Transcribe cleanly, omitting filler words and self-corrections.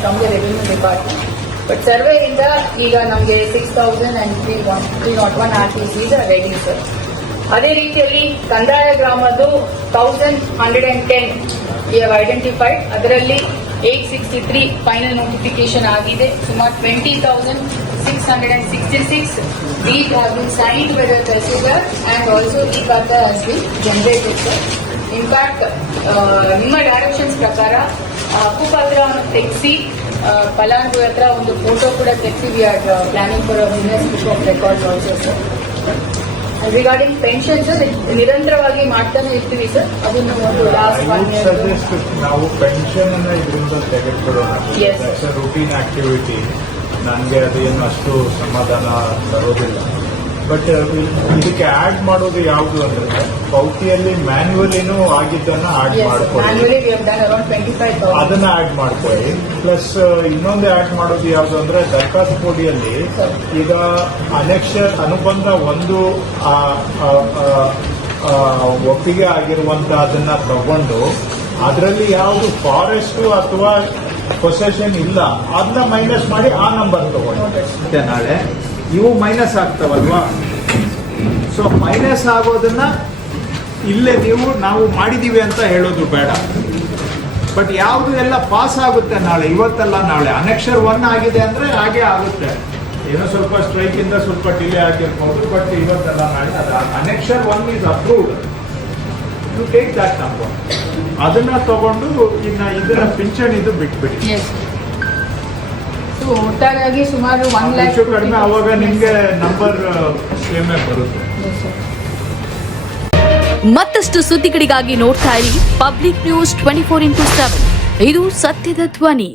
From the revenue department. But ಸರ್ವೆಯಿಂದ ಈಗ ನಮಗೆ 6,301 RTCs ರೆಡಿ ಸರ್. ಅದೇ ರೀತಿಯಲ್ಲಿ ಕಂದಾಯ ಗ್ರಾಮದ್ದು 1,110 ವಿ ಹ್ಯಾವ್ ಐಡೆಂಟಿಫೈಡ್. ಅದರಲ್ಲಿ 863 ಫೈನಲ್ ನೋಟಿಫಿಕೇಶನ್ ಆಗಿದೆ. ಸುಮಾರು 20,666 deeds have been signed by the Tehsildar and also e-Khata has been generated. In fact, ನಿಮ್ಮ ಡೈರೆಕ್ಷನ್ಸ್ ಪ್ರಕಾರ ಹಕ್ಕುಪತ್ರವನ್ನು ತೆಗೆಸಿ ಫಲಾನುಭವಿ ಹತ್ರ ಒಂದು ಫೋಟೋ ಕೂಡ ತೆಗೆಸಿ we are planning for Guinness book of records also sir. Regarding pensions ನಿರಂತರವಾಗಿ ಮಾಡ್ತಾನೆ ಇರ್ತೀವಿ ಸರ್. ಅದನ್ನು ಒಂದು ಲಾಸ್ಟ್ ನಾವು ಪೆನ್ಷನ್ ಅನ್ನ ಇದರಿಂದ ತೆಗೆದುಕೊಳ್ಳೋಣ. Routine activity. ನನಗೆ ಅದೇನು ಅಷ್ಟು ಸಮಾಧಾನ ಬರೋದಿಲ್ಲ. ಬಟ್ ಇದಕ್ಕೆ ಆಡ್ ಮಾಡೋದು ಯಾವುದು ಅಂದ್ರೆ ಪೌತಿಯಲ್ಲಿ ಮ್ಯಾನ್ಯುವಲಿನೂ ಆಗಿದ್ದನ್ನ ಆಡ್ ಮಾಡ್ಕೊಳ್ಳಿ, ಅದನ್ನ ಆಡ್ ಮಾಡ್ಕೊಳ್ಳಿ. ಪ್ಲಸ್ ಇನ್ನೊಂದು ಆಡ್ ಮಾಡೋದು ಯಾವುದು ಅಂದ್ರೆ ದರಖಾಸ್ತು ಕೊಡಿಯಲ್ಲಿ ಈಗ ಅನುಬಂಧ ಒಂದು ಒಪ್ಪಿಗೆ ಆಗಿರುವಂತ ಅದನ್ನ ತಗೊಂಡು ಅದರಲ್ಲಿ ಯಾವುದು ಫಾರೆಸ್ಟ್ ಅಥವಾ ಪೊಸೆಷನ್ ಇಲ್ಲ ಅದನ್ನ ಮೈನಸ್ ಮಾಡಿ ಆ ನಂಬರ್ ತಗೊಂಡು ನಾಳೆ ಇವು ಮೈನಸ್ ಆಗ್ತಾವಲ್ವಾ. ಸೊ ಮೈನಸ್ ಆಗೋದನ್ನ ಇಲ್ಲೇ ನಾವು ಮಾಡಿದೀವಿ ಅಂತ ಹೇಳೋದು ಬೇಡ. ಬಟ್ ಯಾವುದು ಎಲ್ಲ ಪಾಸ್ ಆಗುತ್ತೆ ನಾಳೆ, ಇವತ್ತಲ್ಲ ನಾಳೆ. ಅನೆಕ್ಷರ್ 1 ಆಗಿದೆ ಅಂದ್ರೆ ಹಾಗೆ ಆಗುತ್ತೆ. ಏನೋ ಸ್ವಲ್ಪ ಸ್ಟ್ರೈಕ್ ಇಂದ ಸ್ವಲ್ಪ ಡಿಲೇ ಆಗಿರ್ಬೋದು, ಬಟ್ ಇವತ್ತಲ್ಲ ನಾಳೆ ಅದು annexure 1 is approved. You take that number, ಅದನ್ನ ತಗೊಂಡು ಇನ್ನ ಇದರ ಪಿಂಚಣಿ ಇದು ಬಿಟ್ಬಿಡಿ. ಒಟ್ಟಾಗಿ ಸುಮಾರು 1 ಲಕ್ಷ ಕಡಿಮೆ ಅವಾಗ ನಿಮ್ಗೆ ನಂಬರ್ ಸೇಮೇ ಬರುತ್ತೆ. ಮತ್ತಷ್ಟು ಸುದ್ದಿಗಳಿಗಾಗಿ ನೋಡ್ತಾ ಇರಿ ಪಬ್ಲಿಕ್ ನ್ಯೂಸ್ 24x7. ಇದು ಸತ್ಯದ ಧ್ವನಿ.